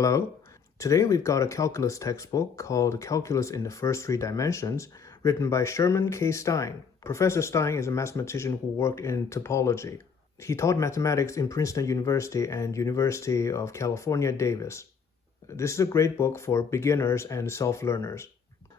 Hello. Today we've got a calculus textbook called Calculus in the First Three Dimensions, written by Sherman K. Stein. Professor Stein is a mathematician who worked in topology. He taught mathematics in Princeton University and University of California, Davis. This is a great book for beginners and self-learners.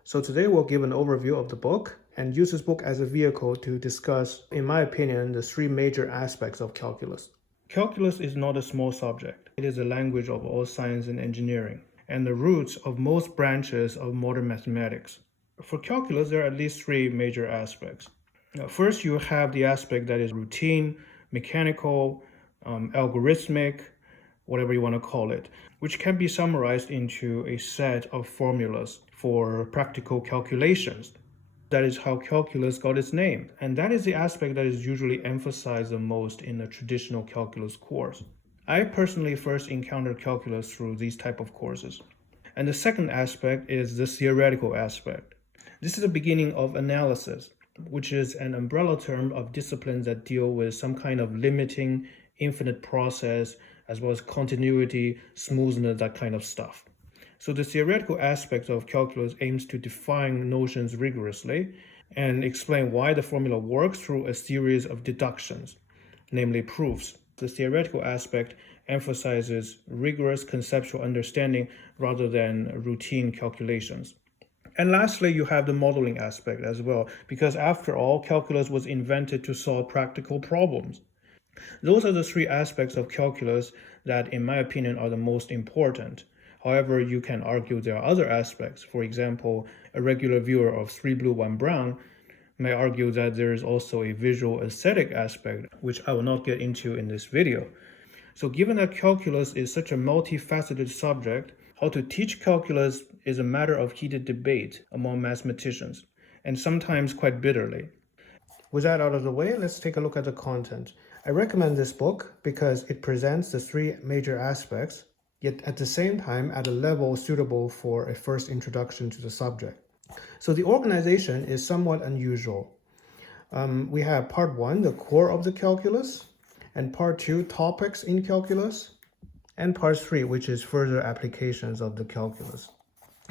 So today we'll give an overview of the book and use this book as a vehicle to discuss, in my opinion, the three major aspects of calculus. Calculus is not a small subject. It is a language of all science and engineering, and the roots of most branches of modern mathematics. For calculus, there are at least three major aspects. First, you have the aspect that is routine, mechanical, algorithmic, whatever you want to call it, which can be summarized into a set of formulas for practical calculations. That is how calculus got its name, and that is the aspect that is usually emphasized the most in a traditional calculus course. I personally first encountered calculus through these type of courses. And the second aspect is the theoretical aspect. This is the beginning of analysis, which is an umbrella term of disciplines that deal with some kind of limiting, infinite process, as well as continuity, smoothness, that kind of stuff. So the theoretical aspect of calculus aims to define notions rigorously and explain why the formula works through a series of deductions, namely proofs. The theoretical aspect emphasizes rigorous conceptual understanding rather than routine calculations. And lastly, you have the modeling aspect as well, because after all, calculus was invented to solve practical problems. Those are the three aspects of calculus that, in my opinion, are the most important. However, you can argue there are other aspects. For example, a regular viewer of 3 Blue, 1 Brown may argue that there is also a visual aesthetic aspect, which I will not get into in this video. So given that calculus is such a multifaceted subject, how to teach calculus is a matter of heated debate among mathematicians, and sometimes quite bitterly. With that out of the way, let's take a look at the content. I recommend this book because it presents the three major aspects, yet at the same time at a level suitable for a first introduction to the subject. So the organization is somewhat unusual. We have part 1, the core of the calculus, and part 2, topics in calculus, and part 3, which is further applications of the calculus.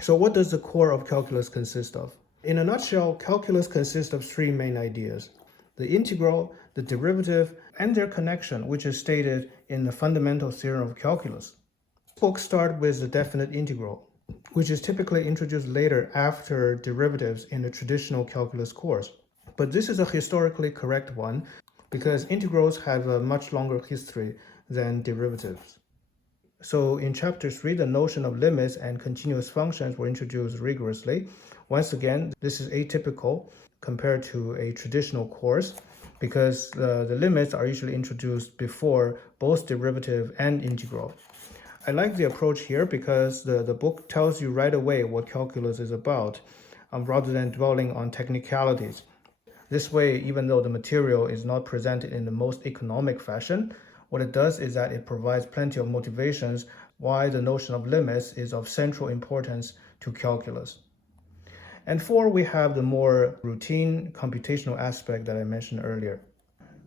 So what does the core of calculus consist of? In a nutshell, calculus consists of three main ideas: the integral, the derivative, and their connection, which is stated in the fundamental theorem of calculus. Books start with the definite integral, which is typically introduced later after derivatives in the traditional calculus course. But this is a historically correct one because integrals have a much longer history than derivatives. So in chapter 3, the notion of limits and continuous functions were introduced rigorously. Once again, this is atypical compared to a traditional course because the limits are usually introduced before both derivative and integral. I like the approach here because the book tells you right away what calculus is about, rather than dwelling on technicalities. This way, even though the material is not presented in the most economic fashion, what it does is that it provides plenty of motivations why the notion of limits is of central importance to calculus. And 4, we have the more routine computational aspect that I mentioned earlier.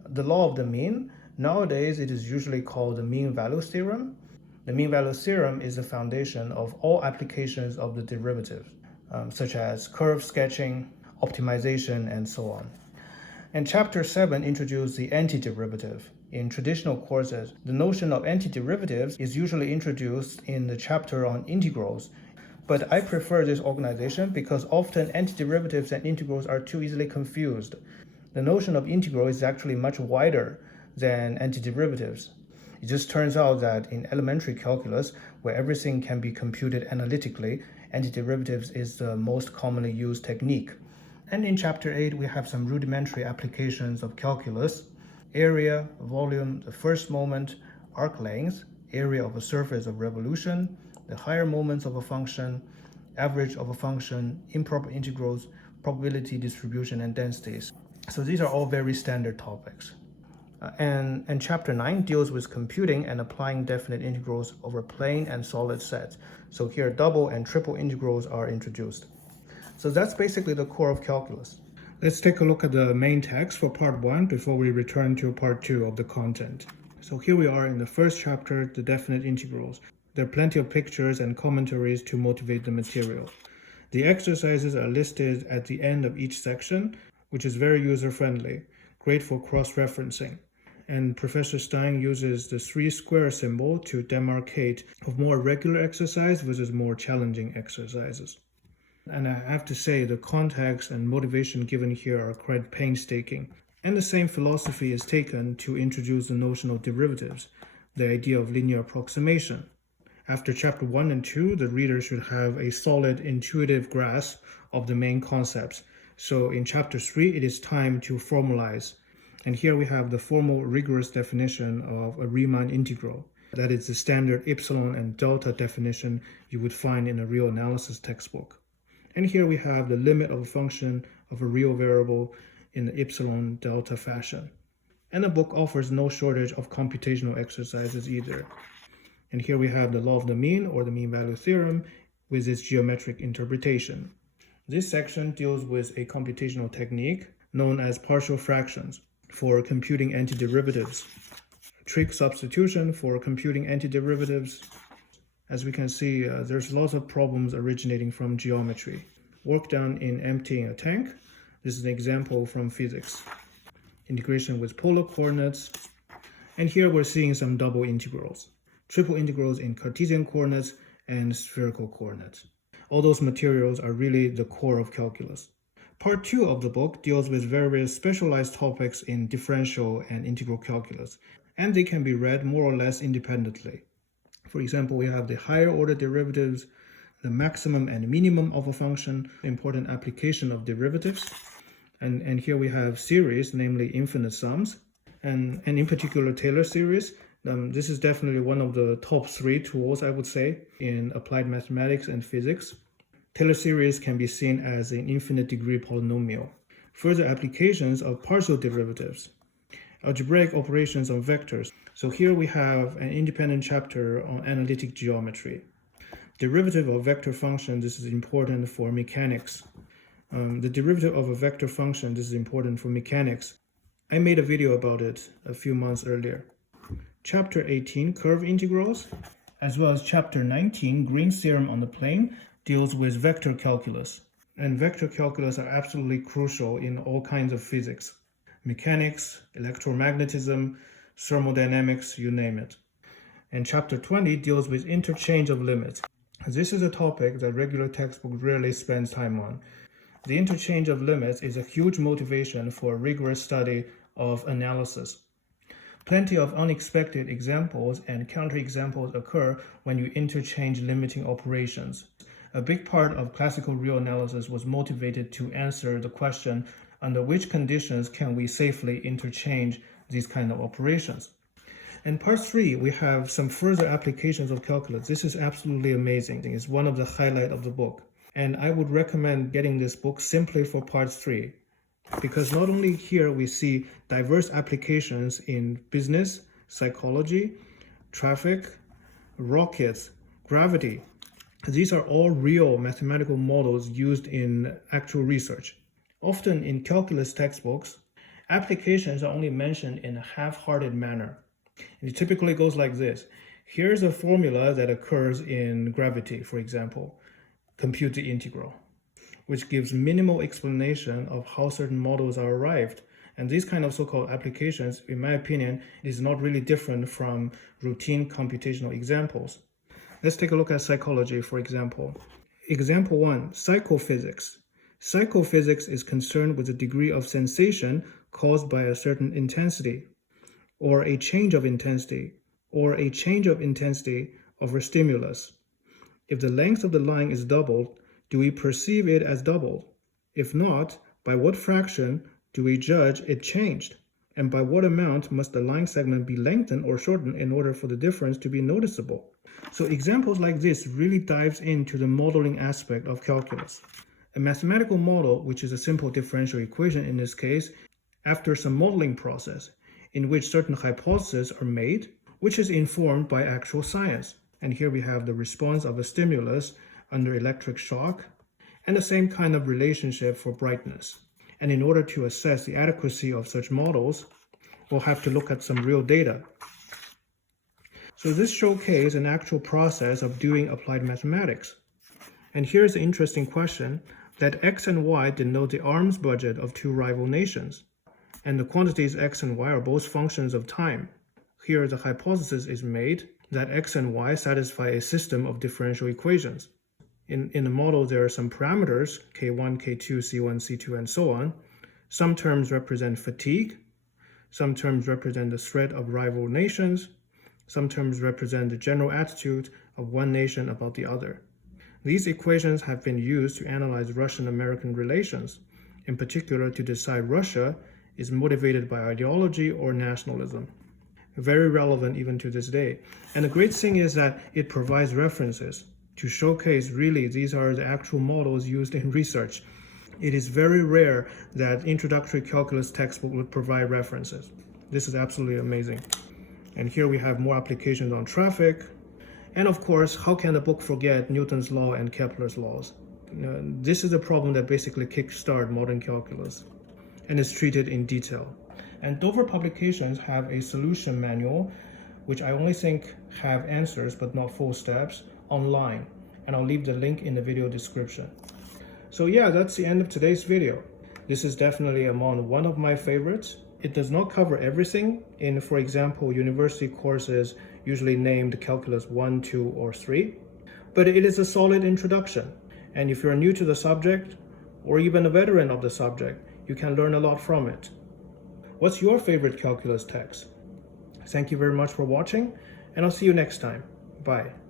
The law of the mean. Nowadays, it is usually called the mean value theorem. The mean value theorem is the foundation of all applications of the derivative, such as curve sketching, optimization, and so on. And chapter 7 introduced the antiderivative. In traditional courses, the notion of antiderivatives is usually introduced in the chapter on integrals. But I prefer this organization because often antiderivatives and integrals are too easily confused. The notion of integral is actually much wider than antiderivatives. It just turns out that in elementary calculus, where everything can be computed analytically, antiderivatives is the most commonly used technique. And in chapter 8, we have some rudimentary applications of calculus: area, volume, the first moment, arc length, area of a surface of revolution, the higher moments of a function, average of a function, improper integrals, probability distribution, and densities. So these are all very standard topics. And chapter 9 deals with computing and applying definite integrals over plane and solid sets. So here double and triple integrals are introduced. So that's basically the core of calculus. Let's take a look at the main text for part 1 before we return to part 2 of the content. So here we are in the first chapter, the definite integrals. There are plenty of pictures and commentaries to motivate the material. The exercises are listed at the end of each section, which is very user-friendly, great for cross-referencing. And Professor Stein uses the 3 square symbol to demarcate of more regular exercise versus more challenging exercises. And I have to say, the context and motivation given here are quite painstaking. And the same philosophy is taken to introduce the notion of derivatives, the idea of linear approximation. After chapter 1 and 2, the reader should have a solid intuitive grasp of the main concepts. So in chapter 3, it is time to formalize. And here we have the formal rigorous definition of a Riemann integral. That is the standard epsilon and delta definition you would find in a real analysis textbook. And here we have the limit of a function of a real variable in the epsilon delta fashion. And the book offers no shortage of computational exercises either. And here we have the law of the mean, or the mean value theorem, with its geometric interpretation. This section deals with a computational technique known as partial fractions for computing antiderivatives, trig substitution for computing antiderivatives. As we can see, there's lots of problems originating from geometry. Work done in emptying a tank. This is an example from physics. Integration with polar coordinates. And here we're seeing some double integrals, triple integrals in Cartesian coordinates and spherical coordinates. All those materials are really the core of calculus. Part 2 of the book deals with various specialized topics in differential and integral calculus, and they can be read more or less independently. For example, we have the higher order derivatives, the maximum and minimum of a function, important application of derivatives, and here we have series, namely infinite sums, and in particular Taylor series. This is definitely one of the top 3 tools, I would say, in applied mathematics and physics. Taylor series can be seen as an infinite degree polynomial. Further applications of partial derivatives, algebraic operations on vectors. So here we have an independent chapter on analytic geometry. Derivative of vector function, this is important for mechanics. The derivative of a vector function, this is important for mechanics. I made a video about it a few months earlier. Chapter 18, curve integrals, as well as chapter 19, Green's theorem on the plane, deals with vector calculus. And vector calculus are absolutely crucial in all kinds of physics. Mechanics, electromagnetism, thermodynamics, you name it. And chapter 20 deals with interchange of limits. This is a topic that regular textbook rarely spends time on. The interchange of limits is a huge motivation for rigorous study of analysis. Plenty of unexpected examples and counterexamples occur when you interchange limiting operations. A big part of classical real analysis was motivated to answer the question, under which conditions can we safely interchange these kind of operations? In part 3, we have some further applications of calculus. This is absolutely amazing. It's one of the highlights of the book. And I would recommend getting this book simply for part 3. Because not only here we see diverse applications in business, psychology, traffic, rockets, gravity. These are all real mathematical models used in actual research. Often in calculus textbooks, applications are only mentioned in a half-hearted manner. And it typically goes like this. Here's a formula that occurs in gravity, for example. Compute the integral, which gives minimal explanation of how certain models are arrived. And these kind of so-called applications, in my opinion, is not really different from routine computational examples. Let's take a look at psychology, for example. Example 1, psychophysics. Psychophysics is concerned with the degree of sensation caused by a certain intensity, or a change of intensity, or a change of intensity of a stimulus. If the length of the line is doubled, do we perceive it as doubled? If not, by what fraction do we judge it changed? And by what amount must the line segment be lengthened or shortened in order for the difference to be noticeable? So examples like this really dives into the modeling aspect of calculus. A mathematical model, which is a simple differential equation in this case, after some modeling process, in which certain hypotheses are made, which is informed by actual science. And here we have the response of a stimulus under electric shock, and the same kind of relationship for brightness. And in order to assess the adequacy of such models, we'll have to look at some real data. So this showcases an actual process of doing applied mathematics. And here's an interesting question, that X and Y denote the arms budget of two rival nations. And the quantities X and Y are both functions of time. Here the hypothesis is made that X and Y satisfy a system of differential equations. In the model, there are some parameters, K1, K2, C1, C2, and so on. Some terms represent fatigue. Some terms represent the threat of rival nations. Some terms represent the general attitude of one nation about the other. These equations have been used to analyze Russian-American relations, in particular to decide Russia is motivated by ideology or nationalism. Very relevant even to this day. And the great thing is that it provides references to showcase really these are the actual models used in research. It is very rare that introductory calculus textbook would provide references. This is absolutely amazing. And here we have more applications on traffic. And of course, how can the book forget Newton's law and Kepler's laws? This is the problem that basically kickstarted modern calculus and is treated in detail. And Dover Publications have a solution manual, which I only think have answers but not full steps, online. And I'll leave the link in the video description. So yeah, that's the end of today's video. This is definitely among one of my favorites. It does not cover everything in, for example, university courses usually named Calculus 1, 2, or 3, but it is a solid introduction. And if you're new to the subject, or even a veteran of the subject, you can learn a lot from it. What's your favorite calculus text? Thank you very much for watching, and I'll see you next time. Bye.